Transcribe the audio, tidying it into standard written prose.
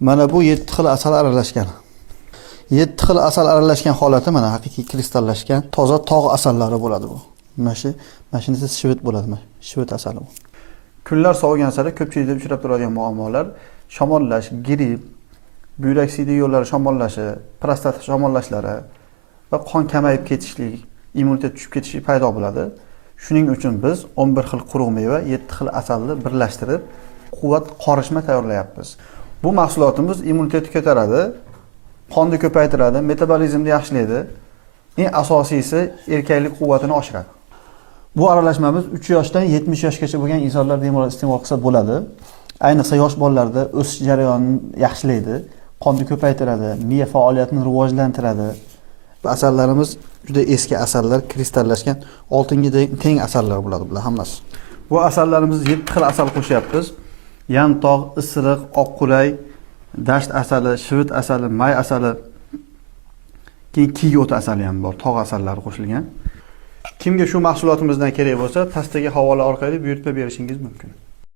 Mana bu 7 xil asal aralashgan. 7 xil asal aralashgan holati mana haqiqiy kristallashgan, toza tog' asallari bo'ladi bu. Mashinasi shved bo'ladi, shved asali bu. Kunlar sovigan sari ko'pchilikda uchrab turadigan muammolar shamollash, gripp, buyrak siydik yo'llari shamollashi, prostata shamollashlari va qon kamayib ketishlik, immunitet tushib ketishlik paydo bo'ladi. Shuning uchun biz 11 xil quruq meva, 7 xil asalni birlashtirib, quvvat qorishma tayyorlayapmiz. Bu mahsulotimiz immunitetni ko'taradi, qonni ko'paytiradi, metabolizmni yaxshilaydi. Eng asosiysi erkaklik quvvatini oshiradi. Bu aralashmamiz 3 yoshdan 70 yoshgacha bo'lgan insonlar bemalol iste'mol qilsa bo'ladi. Ayniqsa yosh bolalarda o'sish jarayonini yaxshilaydi, qonni ko'paytiradi, miya faoliyatini rivojlantiradi. Asallarimiz juda eski asallar, kristallashgan, oltinga teng asallar bo'ladi bular hammasi. Bu asallarimiz 7 xil asal qo'shyapmiz. Yantog', isiriq, oqquray, dasht asali, shved asali, may asali, keyin kiy o'ti asali ham bor, tog' asallari qo'shilgan. Kimga shu mahsulotimizdan kerak bo'lsa, pastdagi havola orqali buyurtma berishingiz mumkin.